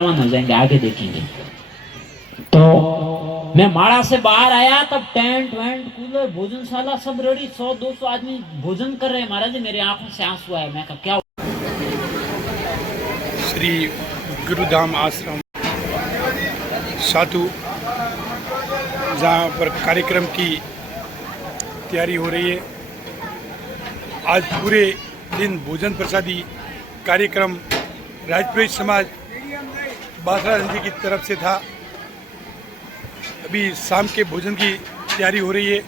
हो जाएंगे, आगे देखेंगे। तो मैं माड़ा से बाहर आया तब टेंट वेंट कूलर भोजनशाला सब रेडी, 100-200 आदमी भोजन कर रहे हैं। महाराज जी मेरे आंखों से आंसू आए। मैं कहा क्या? श्री गुरुधाम आश्रम सातु, जहाँ पर कार्यक्रम की तैयारी हो रही है। आज पूरे दिन भोजन प्रसादी कार्यक्रम राजपुरोहित समाज बासराज जी की तरफ से था। अभी शाम के भोजन की तैयारी हो रही है।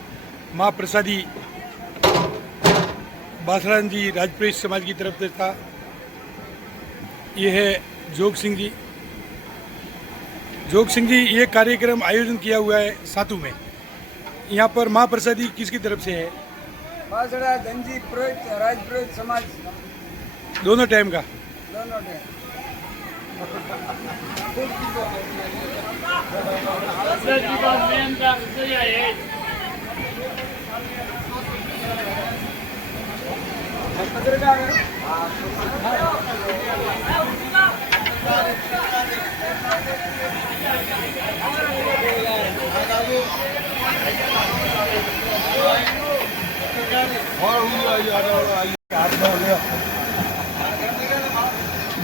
महाप्रसादी बासराज जी राजपुरोहित समाज की तरफ से था। ये है जोग सिंह जी। जोग सिंह जी, ये कार्यक्रम आयोजन किया हुआ है सातु में। यहाँ पर महाप्रसादी किसकी तरफ से है? बासराज धनजी पुरोहित राजपुरोहित समाज, दोनों टाइम का। दोनों टाइम।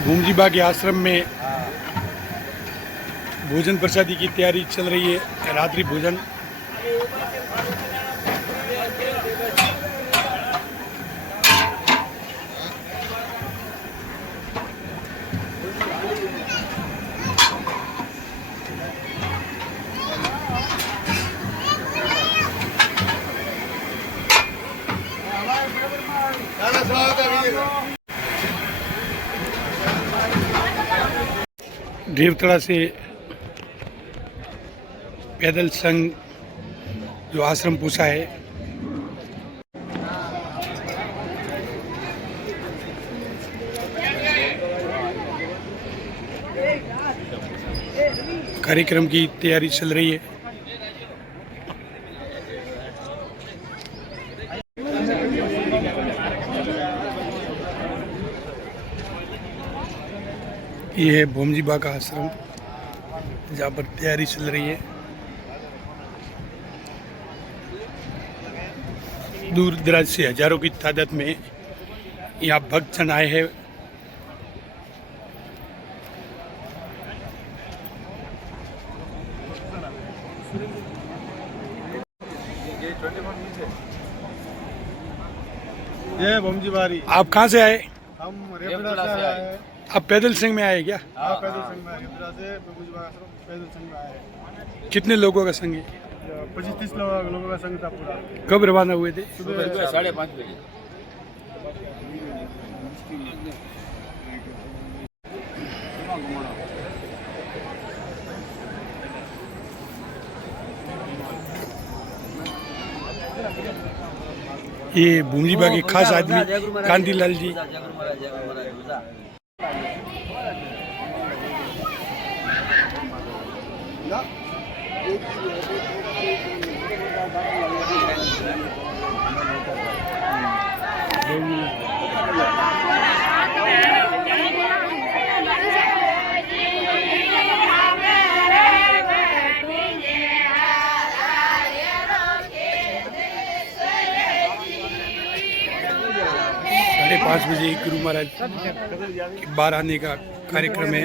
भूमजीबा के आश्रम में भोजन प्रसादी की तैयारी चल रही है। रात्रि भोजन देवतला से पैदल संघ जो आश्रम पूछा है, कार्यक्रम की तैयारी चल रही है। ये है भूमजीबा का आश्रम, जहाँ पर तैयारी चल रही है। दूर दराज से हजारों की तादाद में यहाँ भक्तजन आए हैं। ये भूमजीबारी। आप कहाँ से आए? हम रेपड़ा से आए। आप पैदल संघ में आए क्या? हाँ, पैदल संघ में रेपड़ा से भूमजीबारी आश्रम पैदल संघ में आए। कितने लोगों का संघ है? 25-30 लोगों का संघ था पूरा। कब रवाना हुए थे? सुबह 5:30 बजे। ये भूमजीबा के खास आदमी कांतिलाल जी। साढ़े 5 बजे गुरु महाराज के बाहर आने का कार्यक्रम है।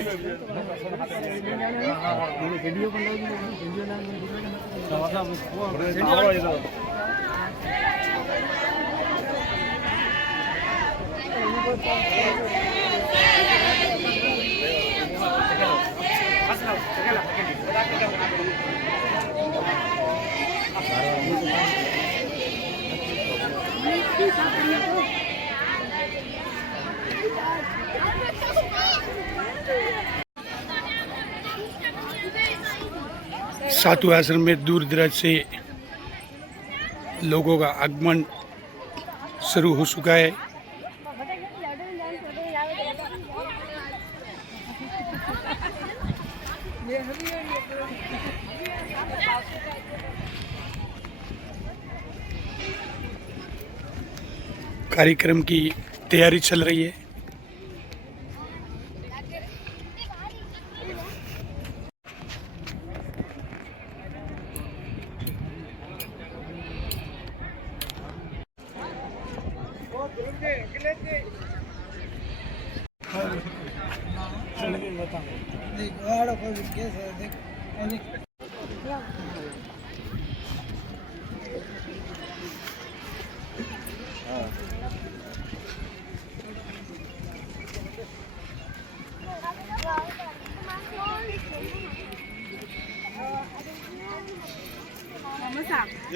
सातु आश्रम में दूर दराज से लोगों का आगमन शुरू हो चुका है। कार्यक्रम की तैयारी चल रही है। जय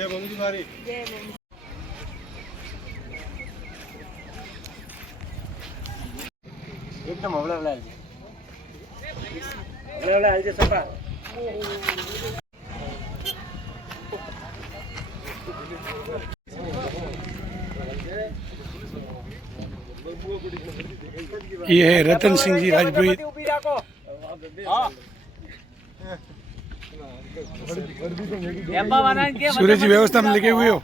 बंगजी भारी एकदम हवला हवला हवला हवला सपा ये है रतन सिंह जी राजपुरी। सूरज जी व्यवस्था में लगे हुए हो।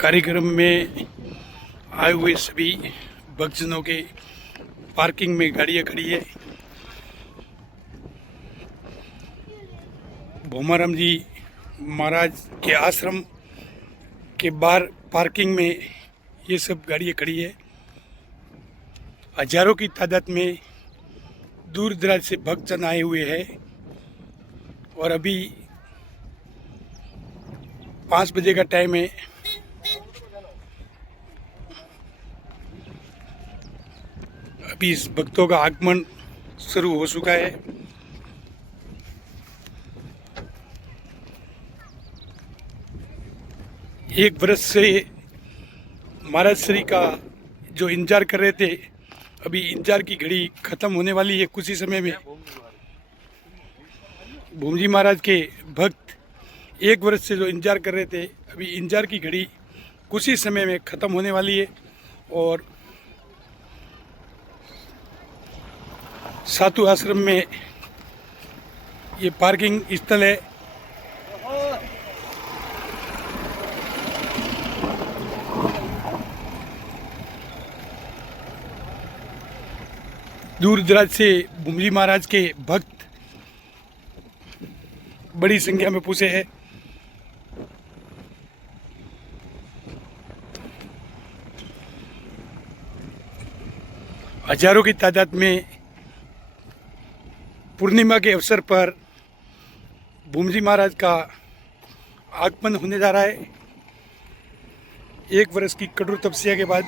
कार्यक्रम में आए हुए सभी भक्तजनों के पार्किंग में गाड़ियां खड़ी है। भोमाराम जी महाराज के आश्रम के बाहर पार्किंग में ये सब गाड़ियां खड़ी है। हजारों की तादाद में दूर दराज से भक्तजन आए हुए हैं और अभी 5 बजे का टाइम है। अभी इस भक्तों का आगमन शुरू हो चुका है। एक बरस से महाराज श्री का जो इंतजार कर रहे थे, अभी इंतजार की घड़ी खत्म होने वाली है। कुछ ही समय में भूमजी महाराज के भक्त एक वर्ष से जो इंतजार कर रहे थे, अभी इंतजार की घड़ी कुछ ही समय में खत्म होने वाली है। और सातु आश्रम में ये पार्किंग स्थल है। दूर दराज से भूमजी महाराज के भक्त बड़ी संख्या में पहुंचे हैं। हजारों की तादाद में पूर्णिमा के अवसर पर भूमजी महाराज का आगमन होने जा रहा है। एक वर्ष की कठोर तपस्या के बाद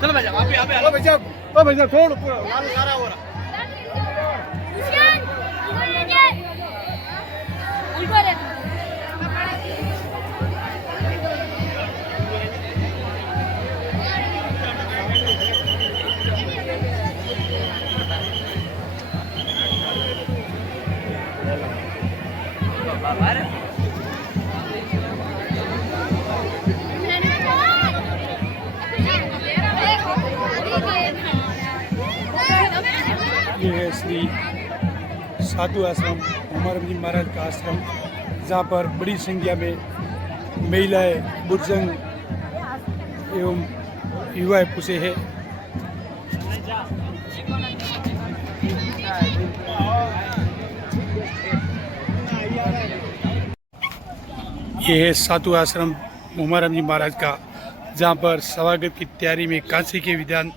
चलो भैया आप ही भैया छोड़ पूरा लाल सारा हो रहा ये है श्री साधु आश्रम भोमाराम जी महाराज का आश्रम, जहाँ पर बड़ी संख्या में महिलाएं, बुजुर्ग एवं युवाएं पुसे हैं। ये है साधु आश्रम भोमाराम जी महाराज का, जहाँ पर स्वागत की तैयारी में काशी के विधान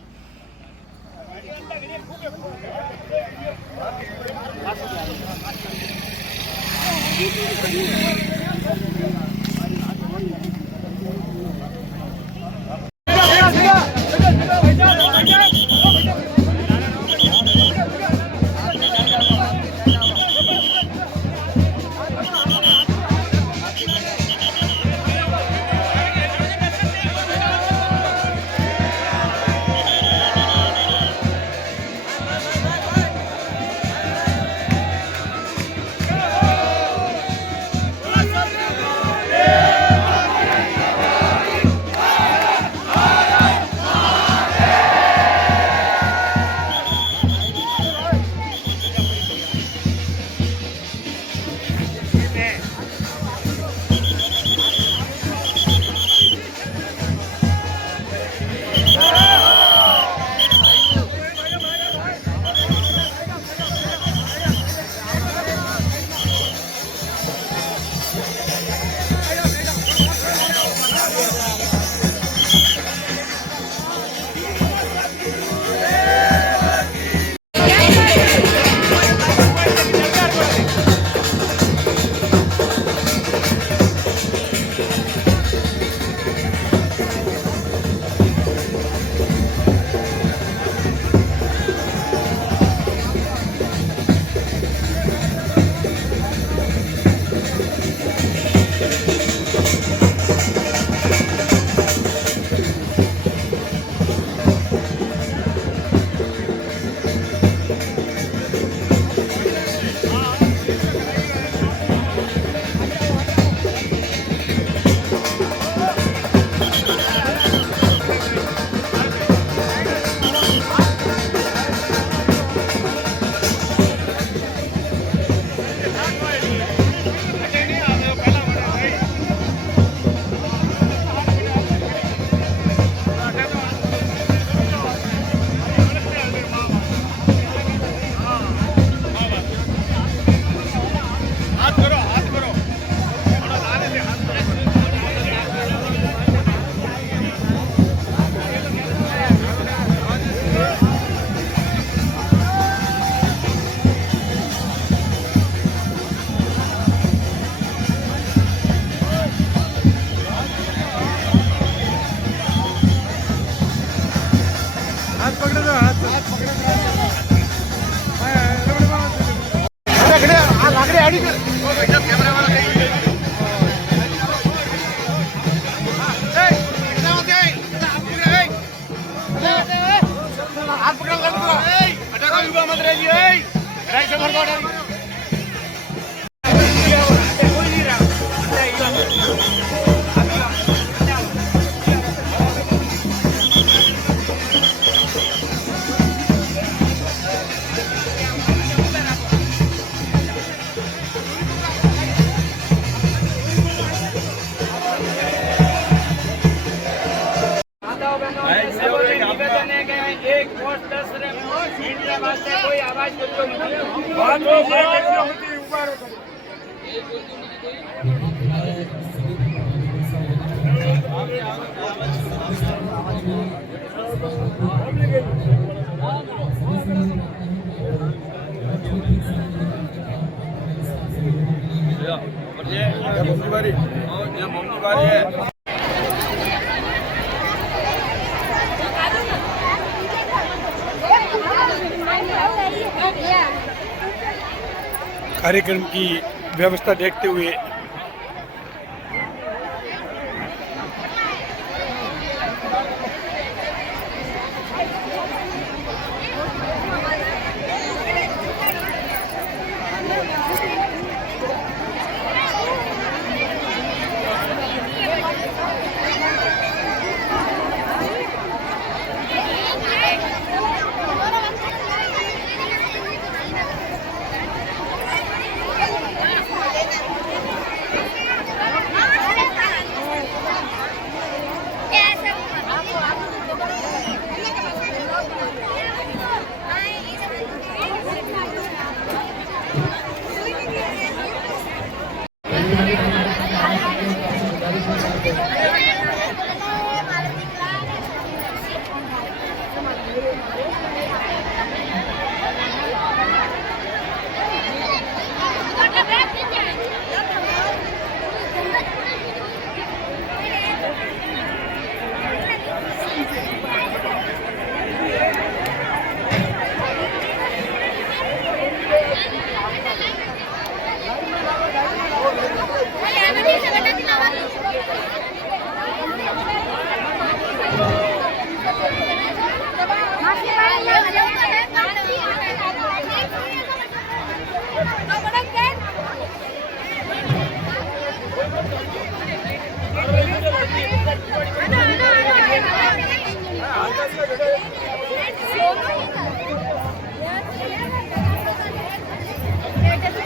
पकड़े तो हाथ पकड़े कैमरा वाला हाथ पकड़ा मत रहिए निवेदन है कि एक वोट 10 इंडिया वास्ते कोई आवाज कार्यक्रम की व्यवस्था देखते हुए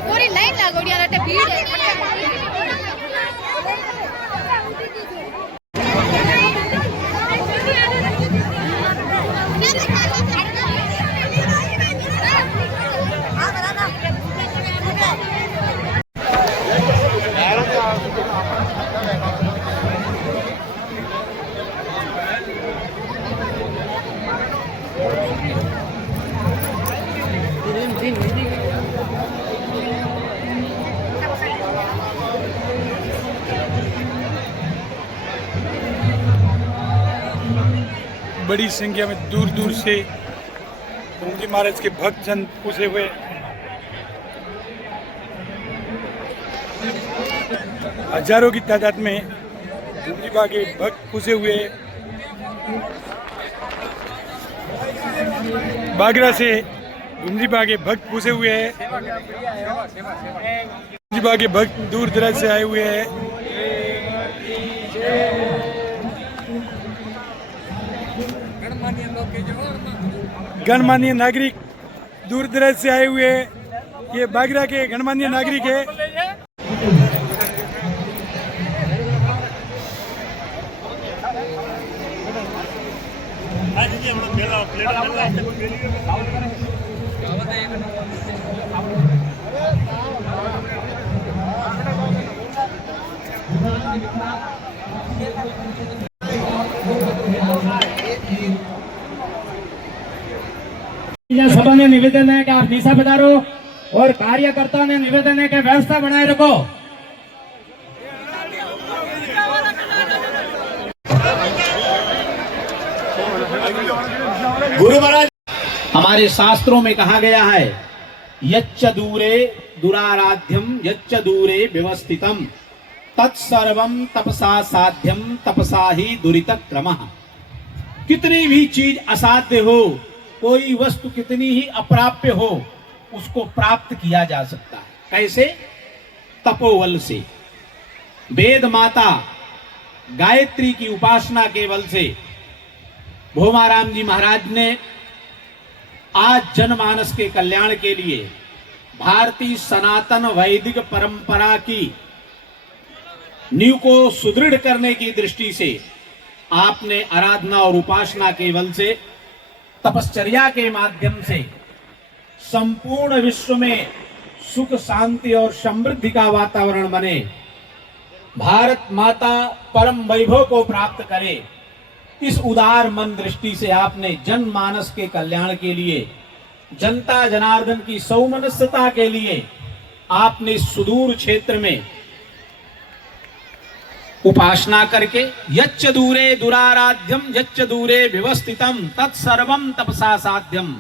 पूरी लाइन लागोड़ी आ रहा भीड़ है बड़ी संख्या में दूर दूर से गुरुजी महाराज के भक्तजन पूछे हुए हजारों की तादाद में गुरुजी बा के भक्त पूछे हुए बागरा से गुरुजी बा के भक्त पूछे हुए हैं। गुरुजी बा के भक्त दूर दराज से आए हुए हैं। गणमान्य नागरिक दूर दराज से आए हुए हैं। ये बागरा के गणमान्य नागरिक है। सभा ने निवेदन है कि आप दिशा पधारो और कार्यकर्ताओं ने निवेदन है कि व्यवस्था बनाए रखो। गुरु महाराज, हमारे शास्त्रों में कहा गया है, यच्च दूरे दुराराध्यम यच्च दूरे व्यवस्थितम तत्सर्वम तपसा साध्यम तपसा ही दुरित क्रमः। कितनी भी चीज असाध्य हो, कोई वस्तु कितनी ही अप्राप्य हो, उसको प्राप्त किया जा सकता है। कैसे? तपोबल से। वेद माता गायत्री की उपासना के बल से भोमाराम जी महाराज ने आज जनमानस के कल्याण के लिए भारतीय सनातन वैदिक परंपरा की नींव को सुदृढ़ करने की दृष्टि से आपने आराधना और उपासना के बल से, तपश्चर्या के माध्यम से संपूर्ण विश्व में सुख शांति और समृद्धि का वातावरण बने, भारत माता परम वैभव को प्राप्त करे, इस उदार मन दृष्टि से आपने जनमानस के कल्याण के लिए, जनता जनार्दन की सौमनस्यता के लिए आपने सुदूर क्षेत्र में उपासना करके यच्च दूरे दुराराध्यम यच्च दूरे व्यवस्थितम तत्सर्वम तपसा साध्यम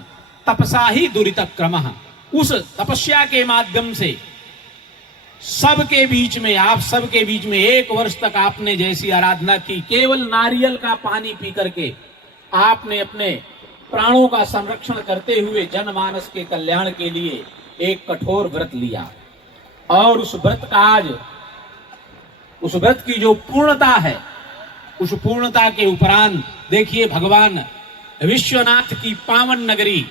तपसा ही दुरित क्रमः, उस तपस्या के माध्यम से सबके बीच में, आप सबके बीच में 1 वर्ष तक आपने जैसी आराधना की, केवल नारियल का पानी पी करके आपने अपने प्राणों का संरक्षण करते हुए जनमानस के कल्याण के लिए एक कठोर व्रत लिया। और उस व्रत का आज, उस व्रत की जो पूर्णता है, उस पूर्णता के उपरांत देखिए भगवान विश्वनाथ की पावन नगरी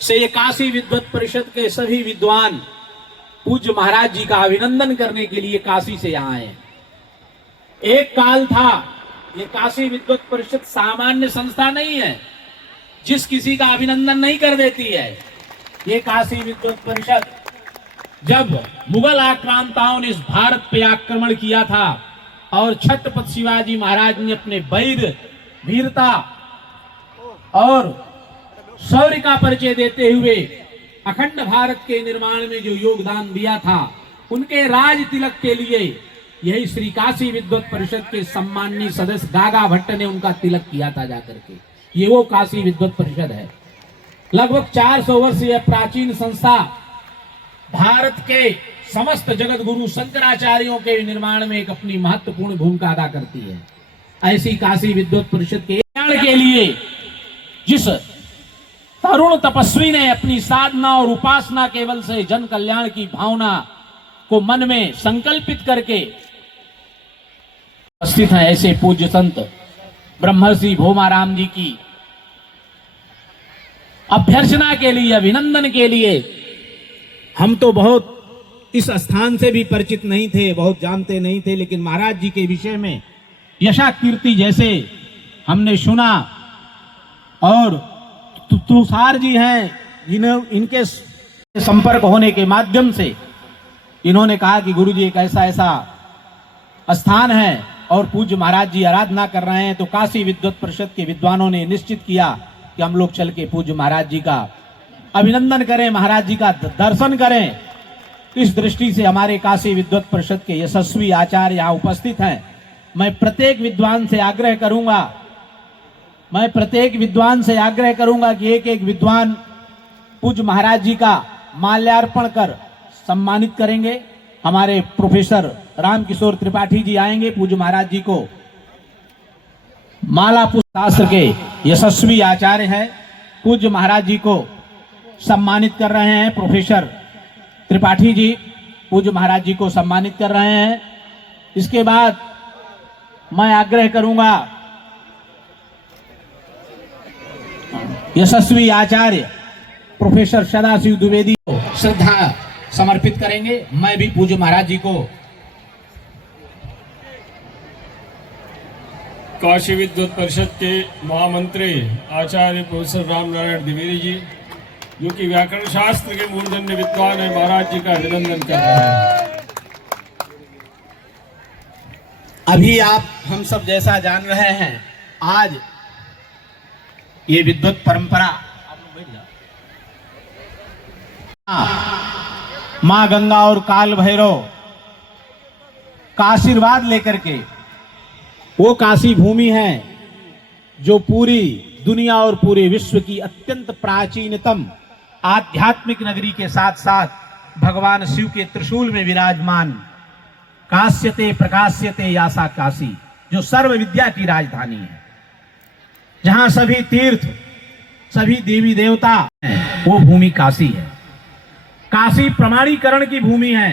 से ये काशी विद्वत परिषद के सभी विद्वान पूज्य महाराज जी का अभिनंदन करने के लिए काशी से यहाँ आए। एक काल था, ये काशी विद्वत परिषद सामान्य संस्था नहीं है जिस किसी का अभिनंदन नहीं कर देती है। ये काशी विद्वत परिषद जब मुगल आक्रांताओं ने इस भारत पे आक्रमण किया था और छत्रपति शिवाजी महाराज ने अपने वैर, वीरता और शौर्य का परिचय देते हुए अखंड भारत के निर्माण में जो योगदान दिया था, उनके राज तिलक के लिए यही श्री काशी विद्वत परिषद के सम्माननीय सदस्य गागा भट्ट ने उनका तिलक किया था जाकर के। ये वो काशी विद्वत परिषद है। लगभग 400 वर्ष यह प्राचीन संस्था भारत के समस्त जगत गुरु शंकराचार्यों के निर्माण में एक अपनी महत्वपूर्ण भूमिका अदा करती है। ऐसी काशी विद्वत परिषद के कल्याण के लिए जिस तरुण तपस्वी ने अपनी साधना और उपासना केवल से जन कल्याण की भावना को मन में संकल्पित करके उपस्थित है, ऐसे पूज्य संत ब्रह्मर्षि भोमाराम जी की अभ्यर्चना के लिए, अभिनंदन के लिए हम तो बहुत इस स्थान से भी परिचित नहीं थे, बहुत जानते नहीं थे, लेकिन महाराज जी के विषय में यशा कीर्ति जैसे हमने सुना। और तुषार जी हैं, जिन्हें इनके संपर्क होने के माध्यम से इन्होंने कहा कि गुरुजी एक ऐसा ऐसा स्थान है और पूज्य महाराज जी आराधना कर रहे हैं, तो काशी विद्वत परिषद के विद्वानों ने निश्चित किया कि हम लोग चल के पूज्य महाराज जी का अभिनंदन करें, महाराज जी का दर्शन करें। इस दृष्टि से हमारे काशी विद्वत परिषद के यशस्वी आचार्य यहाँ उपस्थित हैं। मैं प्रत्येक विद्वान से आग्रह करूंगा कि एक एक विद्वान पूज्य महाराज जी का माल्यार्पण कर सम्मानित करेंगे। हमारे प्रोफेसर रामकिशोर त्रिपाठी जी आएंगे, पूज्य महाराज जी को माला पुष्प शास्त्र के यशस्वी आचार्य हैं, पूज्य महाराज जी को सम्मानित कर रहे हैं। प्रोफेसर त्रिपाठी जी पूज्य महाराज जी को सम्मानित कर रहे हैं। इसके बाद मैं आग्रह करूंगा यशस्वी आचार्य प्रोफेसर सदाशिव द्विवेदी को श्रद्धा समर्पित करेंगे। मैं भी पूज्य महाराज जी को काशी विद्वत परिषद के महामंत्री आचार्य प्रोफेसर राम नारायण द्विवेदी जी, जो कि व्याकरण शास्त्र के मूर्धन्य विद्वान है, महाराज जी का अभिनंदन कर रहे हैं। अभी आप हम सब जैसा जान रहे हैं, आज ये विद्वत परंपरा मां गंगा और काल भैरव का आशीर्वाद लेकर के वो काशी भूमि है जो पूरी दुनिया और पूरे विश्व की अत्यंत प्राचीनतम आध्यात्मिक नगरी के साथ साथ भगवान शिव के त्रिशूल में विराजमान काश्यते प्रकाश्यते यासा काशी, जो सर्व विद्या की राजधानी है, जहां सभी तीर्थ सभी देवी देवता हैं, वो भूमि काशी है। काशी प्रमाणीकरण की भूमि है।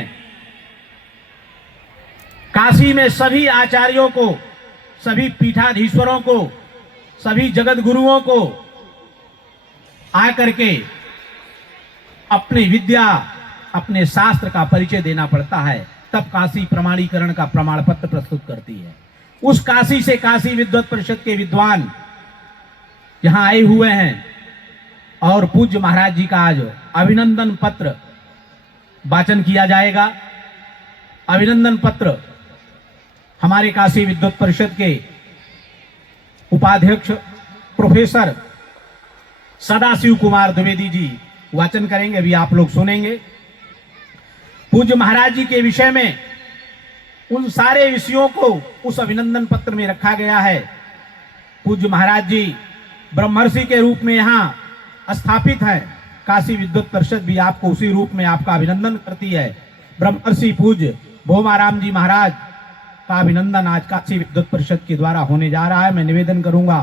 काशी में सभी आचार्यों को, सभी पीठाधीश्वरों को, सभी जगत गुरुओं को आकर के अपनी विद्या अपने शास्त्र का परिचय देना पड़ता है, तब काशी प्रमाणीकरण का प्रमाण पत्र प्रस्तुत करती है। उस काशी से काशी विद्वत परिषद के विद्वान यहां आए हुए हैं और पूज्य महाराज जी का आज अभिनंदन पत्र वाचन किया जाएगा। अभिनंदन पत्र हमारे काशी विद्वत परिषद के उपाध्यक्ष प्रोफेसर सदाशिव कुमार द्विवेदी जी वाचन करेंगे, अभी आप लोग सुनेंगे। पूज्य महाराज जी के विषय में उन सारे विषयों को उस अभिनंदन पत्र में रखा गया है। पूज्य महाराज जी ब्रह्मर्षि के रूप में यहाँ स्थापित है। काशी विद्वत परिषद भी आपको उसी रूप में आपका अभिनंदन करती है। ब्रह्मर्षि पूज्य भोमाराम जी महाराज का अभिनंदन आज काशी विद्वत परिषद के द्वारा होने जा रहा है। मैं निवेदन करूंगा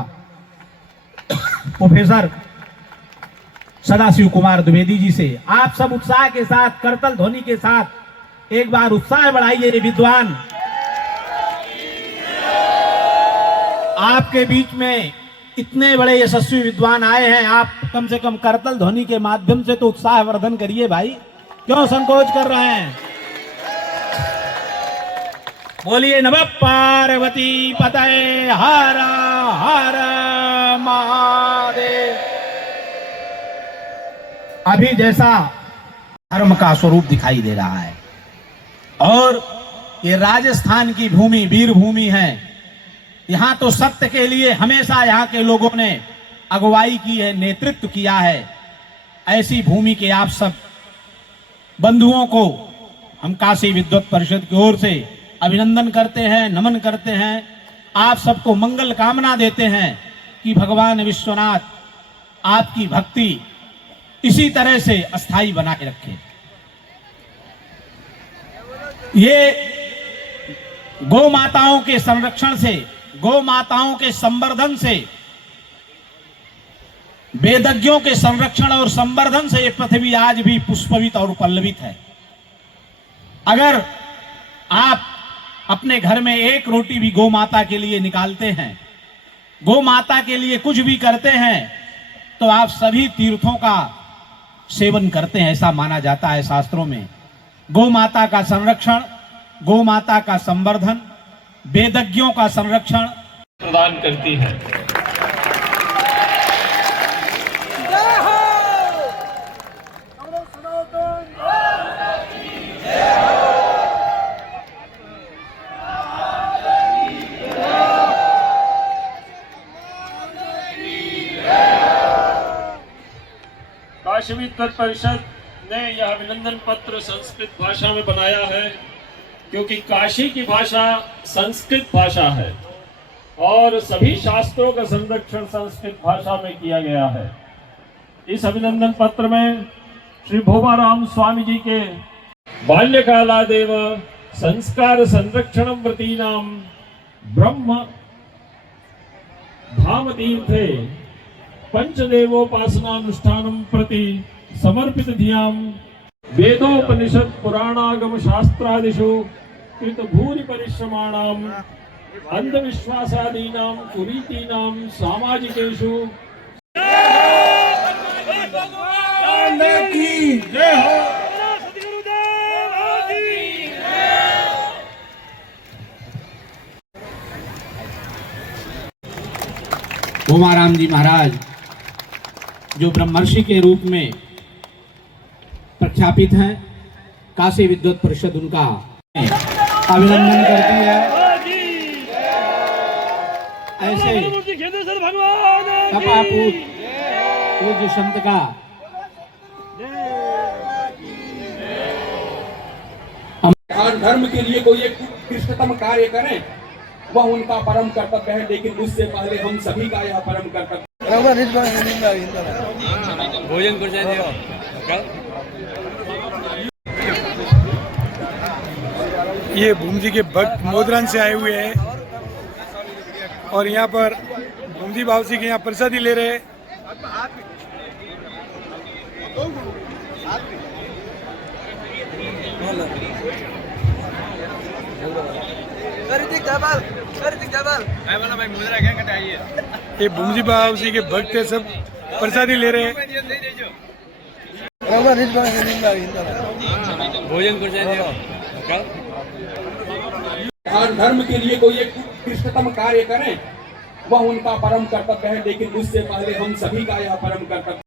प्रोफेसर सदाशिव कुमार द्विवेदी जी से, आप सब उत्साह के साथ, करतल ध्वनि के साथ एक बार उत्साह बढ़ाइए। विद्वान आपके बीच में इतने बड़े यशस्वी विद्वान आए हैं, आप कम से कम करतल ध्वनि के माध्यम से तो उत्साह वर्धन करिए भाई, क्यों संकोच कर रहे हैं? बोलिए नमः पार्वती पतये हर हर महादेव। अभी जैसा धर्म का स्वरूप दिखाई दे रहा है और ये राजस्थान की भूमि वीर भूमि है। यहां तो सत्य के लिए हमेशा यहां के लोगों ने अगुवाई की है, नेतृत्व किया है। ऐसी भूमि के आप सब बंधुओं को हम काशी विद्वत परिषद की ओर से अभिनंदन करते हैं, नमन करते हैं। आप सबको मंगल कामना देते हैं कि भगवान विश्वनाथ आपकी भक्ति इसी तरह से अस्थाई बना के रखे। ये गौ माताओं के संरक्षण से, गौ माताओं के संवर्धन से, वेदज्ञों के संरक्षण और संवर्धन से ये पृथ्वी आज भी पुष्पित और पल्लवित है। अगर आप अपने घर में एक रोटी भी गौ माता के लिए निकालते हैं, गौ माता के लिए कुछ भी करते हैं, तो आप सभी तीर्थों का सेवन करते हैं, ऐसा माना जाता है शास्त्रों में। गौ माता का संरक्षण, गौ माता का संवर्धन, वेदज्ञों का संरक्षण प्रदान करती है। काशी विद्वत परिषद ने यह अभिनंदन पत्र संस्कृत भाषा में बनाया है, क्योंकि काशी की भाषा संस्कृत भाषा है और सभी शास्त्रों का संरक्षण संस्कृत भाषा में किया गया है। इस अभिनंदन पत्र में श्री भोमाराम स्वामी जी के बाल्यकालादेव संस्कार संरक्षण व्रतीनाम ब्रह्म धाम तीर्थे पंचदेवोपासनानुष्ठानं प्रति समर्पित धियां वेदोपनिषद पुराणागम शास्त्रादिषु कृत भूरि परिश्रमाणां अंधविश्वासादीनां कुरीतीनां सामाजिकेषु भोमाराम जी महाराज जो ब्रह्मर्षि के रूप में प्रख्यापित हैं, काशी विद्वत परिषद उनका अभिनंदन करती है। ऐसे तपापूत पूज्य संत का और धर्म के लिए कोई एक उत्कृष्टतम कार्य करें, वह उनका परम कर्तव्य है। लेकिन उससे पहले हम सभी का यह परम कर्तव्य भोजन प्रसादी ये भूम जी के भक्त मोदरान से आए हुए हैं और यहाँ पर भूम जी बाबू जी के यहाँ प्रसादी ले रहे हैं। ये भूम जी बाबू जी के भक्त है, सब प्रसादी ले रहे हैं। भोजन प्रसादी दान धर्म के लिए कोई एक उत्कृष्टतम कार्य करें, वह उनका परम कर्तव्य है, लेकिन उससे पहले हम सभी का यह परम कर्तव्य